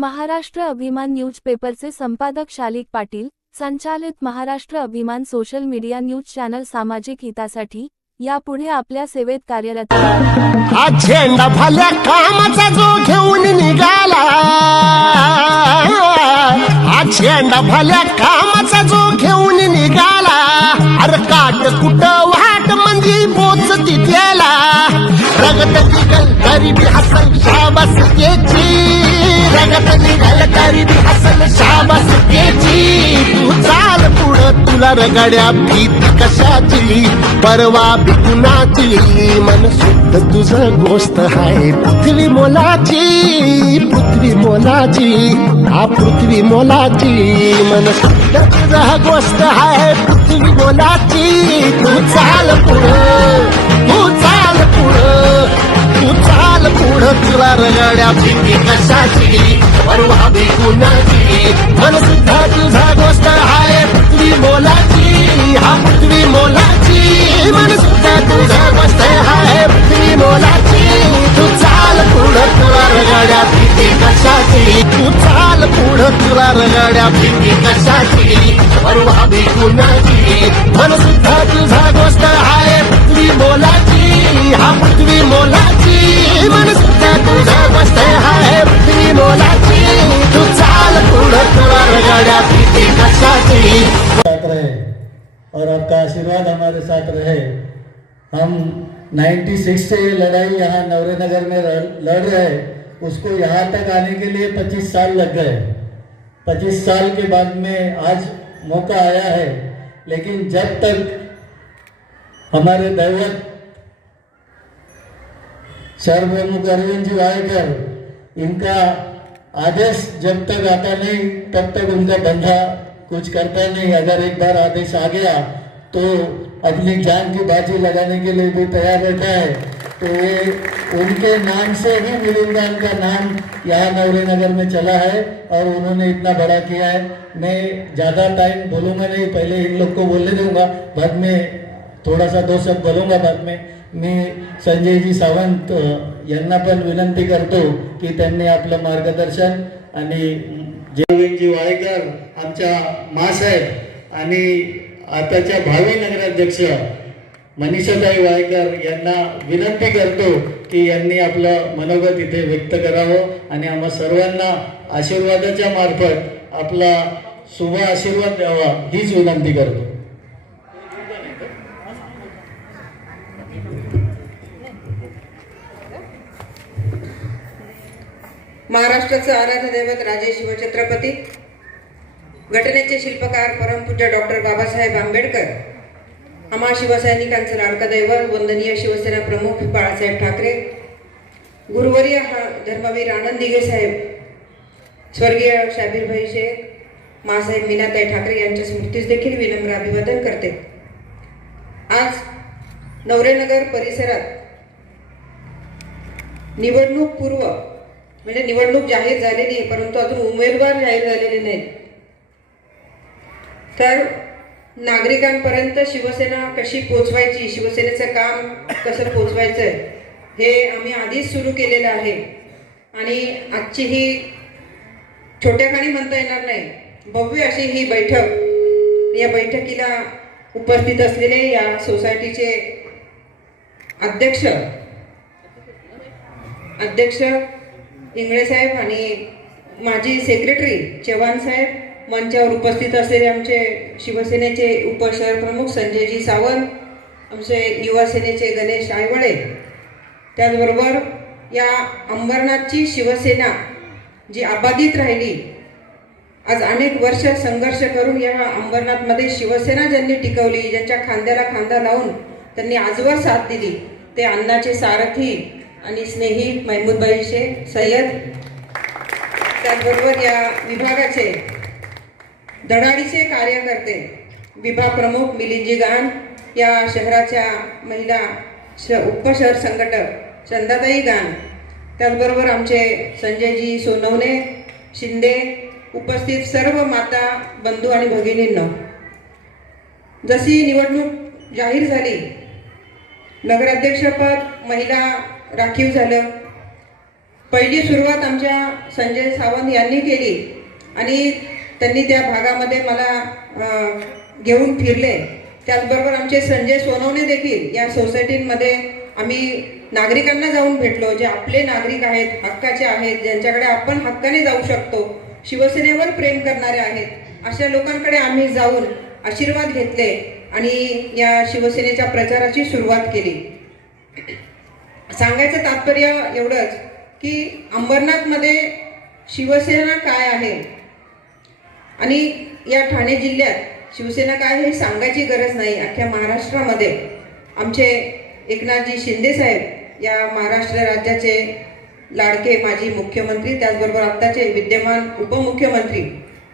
महाराष्ट्र अभिमान न्यूजपेपरचे संपादक शालिक पाटील, संचालित महाराष्ट्र अभिमान सोशल मीडिया न्यूज चॅनल सामाजिक हितासाठी यापुढे आपल्या सेवेत कार्यरत आहे। हा झेंडा भल्या कामाचा जो घेऊन निघाला, हा झेंडा भल्या कामाचा जो घेऊन निघाला, अरे काट कुठं वाट म्हणजे पोचती त्याला, रगत निघल गरीबी हसल शाबास याची, रगत निघल गरीबी हसल शाबास याची, तू चाल पुढं तुला रगड्या भीती कशाची, परवा भी कुणाची, मन शुद्ध तुझं गोष्ट आहे पृथ्वी मोलाची, पृथ्वी मोलाची, हा पृथ्वी मोलाची, मन शुद्ध तुझं गोष्ट आहे पृथ्वी मोलाची, तू चाल पुढं, तू चाल पुढं, तू चाल पुढं तुला रगड्या भीती कशाची, परवा भी कुणाची, मन शुद्ध तुझा गोष्ट आहे पृथ्वी मोलाची, हा पृथ्वी मोलाची, मन शुद्ध तुझा गोष्ट आहे पृथ्वी मोलाची, तू चाल पुढं तुला रगड्या भीती कशाची, तू चाल पुढं तुला रगड्या भीती कशाची, परवा भी कुणाची, मन शुद्ध तुझा गोष्ट आहे पृथ्वी मोलाची, हा पृथ्वी मोलाची, मन शुद्ध तुझा गोष्ट आहे पृथ्वी मोलाची, तू चाल पुढं तुला रगड्या भीती कशाची। और आपका आशीर्वाद हमारे साथ रहे। हम 96 से ये लड़ाई यहाँ नवरेनगर में लड़ रहे, उसको यहाँ तक आने के लिए 25 साल लग गए। 25 साल के बाद में आज मौका आया है, लेकिन जब तक हमारे दैवत शहर प्रमुख अरविंद जी वायकर, इनका आदेश जब तक आता नहीं तब तक उनका धंधा कुछ करता नहीं। अगर एक बार आदेश आ गया तो अपनी जान की बाजी लगाने के लिए भी तैयार रहता है। तो ये उनके नाम से ही मिलिंदान का नाम यहाँ नवरेनगर में चला है और उन्होंने इतना बड़ा किया है। मैं ज़्यादा टाइम बोलूँगा नहीं, पहले इन लोग को बोलने दूंगा, बाद में थोड़ा सा दो शब्द बोलूँगा बाद में। मी संजयजी सावंत यांना पण विनंती करतो की त्यांनी आपलं मार्गदर्शन आणि जी वायकर आमच्या मासाहेब आणि आताच्या भावी नगराध्यक्ष मनीषाताई वायकर यांना विनंती करतो की यांनी आपलं मनोगत इथे व्यक्त करावं आणि आम्हा सर्वांना आशीर्वादाच्या मार्फत आपला शुभ आशीर्वाद द्यावा हीच विनंती करतो। महाराष्ट्राचं आराध्य दैवत राजे शिवछत्रपती, घटनेचे शिल्पकार परमपूज्य डॉक्टर बाबासाहेब आंबेडकर, आम्हा शिवसैनिकांचं लाडकं दैवत वंदनीय शिवसेना प्रमुख बाळासाहेब ठाकरे, गुरुवर्य धर्मवीर आनंद दिघे साहेब, स्वर्गीय शाबीरभाई शेख, मासाहेब मीनाताई ठाकरे यांच्या स्मृतीस देखील विनम्र अभिवादन करते। आज नवरेनगर परिसरात निवडणूक पूर्व म्हणजे निवडणूक जाहीर झालेली आहे, परंतु अजून उमेदवार जाहीर झालेले नाहीत। तर नागरिकांपर्यंत शिवसेना कशी पोचवायची, शिवसेनेचं काम कसं पोचवायचं हे आम्ही आधीच सुरू केलेलं आहे आणि आजची ही छोट्याखानी म्हणता येणार नाही, भव्य अशी ही बैठक, या बैठकीला उपस्थित असलेले या सोसायटीचे अध्यक्ष इंगळे साहेब आणि माजी सेक्रेटरी चव्हाण साहेब, मंचावर उपस्थित असलेले आमचे शिवसेनेचे उपशहर प्रमुख संजयजी सावंत, आमचे युवा सेनेचे गणेश आयवळे, त्याचबरोबर या अंबरनाथची शिवसेना जी अबाधित राहिली, आज अनेक वर्ष संघर्ष करून या अंबरनाथमध्ये शिवसेना ज्यांनी टिकवली, ज्यांच्या खांद्याला खांदा लावून त्यांनी आजवर साथ दिली, ते अण्णाचे सारथी आणि स्नेही महमूदभाई शेख सय्यद, त्याचबरोबर या विभागाचे धडाडीचे कार्यकर्ते, विभाग प्रमुख मिलिंदजी गान, या शहराच्या महिला उपशहर संघटक चंदाताई गान, त्याचबरोबर आमचे संजयजी सोनवणे शिंदे, उपस्थित सर्व माता बंधू आणि भगिनींना, जशी निवडणूक जाहीर झाली, नगराध्यक्षपद महिला राखीव झालं, पहिली सुरुवात आमच्या संजय सावंत यांनी केली आणि त्यांनी त्या भागामध्ये मला घेऊन फिरले. त्याचबरोबर आमचे संजय सोनवणे देखील या सोसायटीमध्ये आम्ही नागरिकांना जाऊन भेटलो, जे आपले नागरिक आहेत, हक्काचे आहेत, ज्यांच्याकडे आपण हक्काने जाऊ शकतो, शिवसेनेवर प्रेम करणारे आहेत, अशा लोकांकडे आम्ही जाऊन आशीर्वाद घेतले आणि या शिवसेनेच्या प्रचाराची सुरुवात केली. सांगायचं तात्पर्य एवढंच की अंबरनाथमध्ये शिवसेना काय आहे आणि या ठाणे जिल्ह्यात शिवसेना काय हे सांगायची गरज नाही. अख्ख्या महाराष्ट्रामध्ये आमचे एकनाथजी शिंदे साहेब या महाराष्ट्र राज्याचे लाडके माजी मुख्यमंत्री, त्याचबरोबर आत्ताचे विद्यमान उपमुख्यमंत्री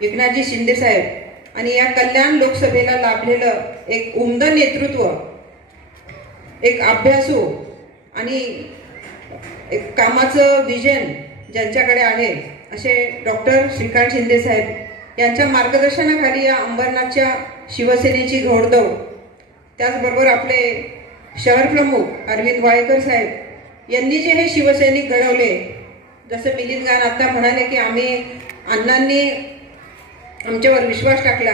एकनाथजी शिंदे साहेब आणि या कल्याण लोकसभेला लाभलेलं एक उमदं नेतृत्व, एक अभ्यासू आणि एक कामाचं विजन ज्यांच्याकडे आहे असे डॉक्टर श्रीकांत शिंदे साहेब यांच्या मार्गदर्शनाखाली या अंबरनाथच्या शिवसेनेची घोडदौड, त्याचबरोबर आपले शहर प्रमुख अरविंद वायकर साहेब यांनी जे हे शिवसैनिक घडवले, जसं मिलिंद गान आता म्हणाले की अण्णांनी आमच्यावर विश्वास टाकला.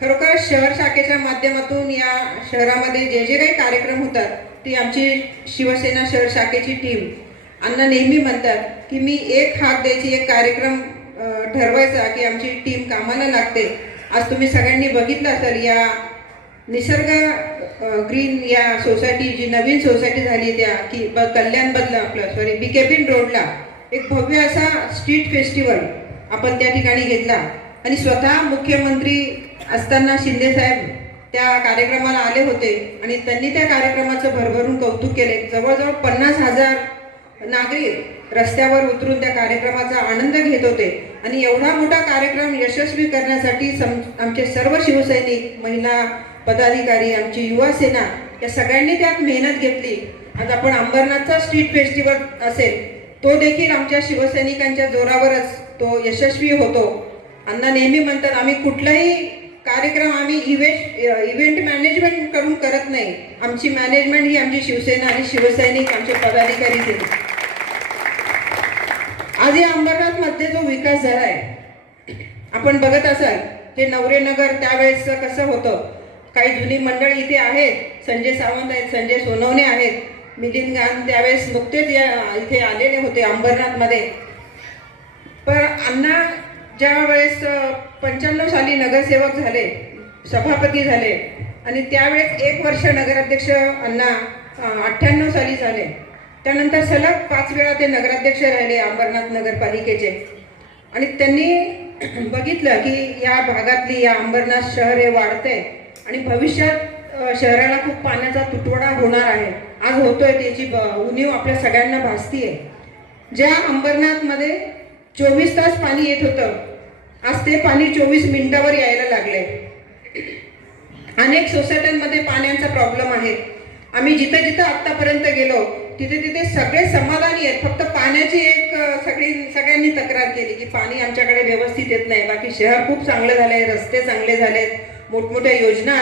खरोखर शहर शाखेच्या माध्यमातून या शहरामध्ये जे जे काही कार्यक्रम होतात ती आमची शिवसेना शहर शाखेची टीम, अण्णा नेहमी म्हणतात की मी एक हाक द्यायची, एक कार्यक्रम ठरवायचा की आमची टीम कामाला लागते. आज तुम्ही सगळ्यांनी बघितलं असेल या निसर्ग ग्रीन या सोसायटी, जी नवीन सोसायटी झाली त्या की कल्याण बदला आपलं बीकेबिन रोडला एक भव्य असा स्ट्रीट फेस्टिवल आपण त्या ठिकाणी घेतला आणि स्वतः मुख्यमंत्री असताना शिंदे साहेब त्या कार्यक्रमाला आले होते आणि त्यांनी त्या कार्यक्रमाचं भरभरून कौतुक केले. जवळजवळ 50,000 नागरिक रस्त्यावर उतरून त्या कार्यक्रमाचा आनंद घेत होते आणि एवढा मोठा कार्यक्रम यशस्वी करण्यासाठी आमचे सर्व शिवसैनिक, महिला पदाधिकारी, आमची युवा सेना या सगळ्यांनी त्यात मेहनत घेतली. आज आपण अंबरनाथचा स्ट्रीट फेस्टिवल असेल तो देखील आमच्या शिवसैनिकांच्या जोरावरच तो यशस्वी होतो. अण्णा नेहमी म्हणतात आम्ही कुठलाही कार्यक्रम आम्ही इव्हेंट मॅनेजमेंट करून करत नाही, आमची मॅनेजमेंट ही आमची शिवसेना आणि शिवसैनिक आमचे पदाधिकारी केले. आज या अंबरनाथमध्ये जो विकास झाला आहे आपण बघत असाल, हे नवरेनगर त्यावेळेस कसं होतं, काही जुनी मंडळी इथे आहेत, संजय सावंत आहेत, संजय सोनवणे आहेत, मिलिंद गान त्यावेळेस नुकतेच इथे आलेले होते अंबरनाथमध्ये. पण अण्णा ज्या वेळेस 95 साली नगरसेवक झाले, सभापती झाले आणि त्यावेळेस 1 वर्ष नगराध्यक्ष अण्णा 98 साली झाले. त्यानंतर सलग 5 वेळा ते नगराध्यक्ष राहिले अंबरनाथ नगरपालिकेचे आणि त्यांनी बघितलं की या भागातली या अंबरनाथ शहर हे वाढतंय आणि भविष्यात शहराला खूप पाण्याचा तुटवडा होणार आहे. आज होतोय, त्याची उणीव आपल्या सगळ्यांना भासतीये. ज्या अंबरनाथमध्ये 24 तास पाणी येत होतं, आज ते पाणी 24 मिनिटावर यायला लागले. अनेक सोसायट्यांमध्ये पाण्याचा प्रॉब्लेम आहे. आम्ही जिथे जिथे आत्तापर्यंत गेलो तिथे तिथे सगळे समाधानी आहेत. फक्त पाण्याची एक सगळ्यांनी तक्रार केली की पाणी आमच्याकडे व्यवस्थित येत नाही. बाकी शहर खूप चांगलं झालंय, रस्ते चांगले झालेत, मोठमोठ्या योजना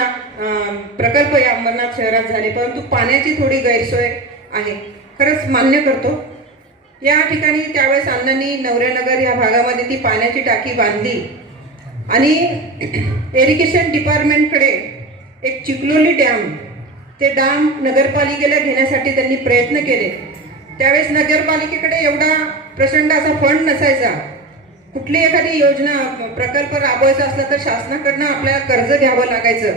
प्रकल्प या अंबरनाथ शहरात झाले, परंतु पाण्याची थोडी गैरसोय आहे. खरंच मान्य करतो. या ठिकाणी त्यावेळेस अण्णांनी नवरेनगर या भागामध्ये ती पाण्याची टाकी बांधली आणि इरिगेशन डिपार्टमेंटकडे एक चिखलोली डॅम, ते डॅम नगरपालिकेला घेण्यासाठी त्यांनी प्रयत्न केले. त्यावेळेस नगरपालिकेकडे एवढा प्रचंड असा फंड नसायचा. कुठली एखादी योजना प्रकल्प राबवायचा असला तर शासनाकडनं आपल्याला कर्ज घ्यावं लागायचं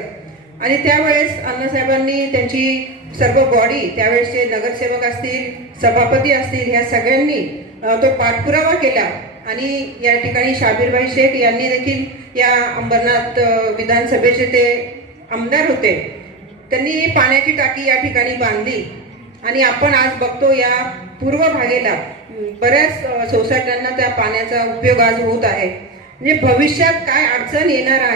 आणि त्यावेळेस अण्णासाहेबांनी त्यांची सर्व बॉडी, त्यावेळेसचे नगरसेवक असतील, सभापती असतील, ह्या सगळ्यांनी तो पाठपुरावा केला आणि या ठिकाणी शाबीरभाई शेख यांनी देखील या अंबरनाथ विधानसभेचे ते आमदार होते, त्यांनी पाण्याची टाकी या ठिकाणी बांधली आणि आपण आज बघतो या पूर्व भागेला बऱ्याच सोसायट्यांना त्या पाण्याचा उपयोग आज होत आहे. म्हणजे भविष्यात काय अडचण येणार आहे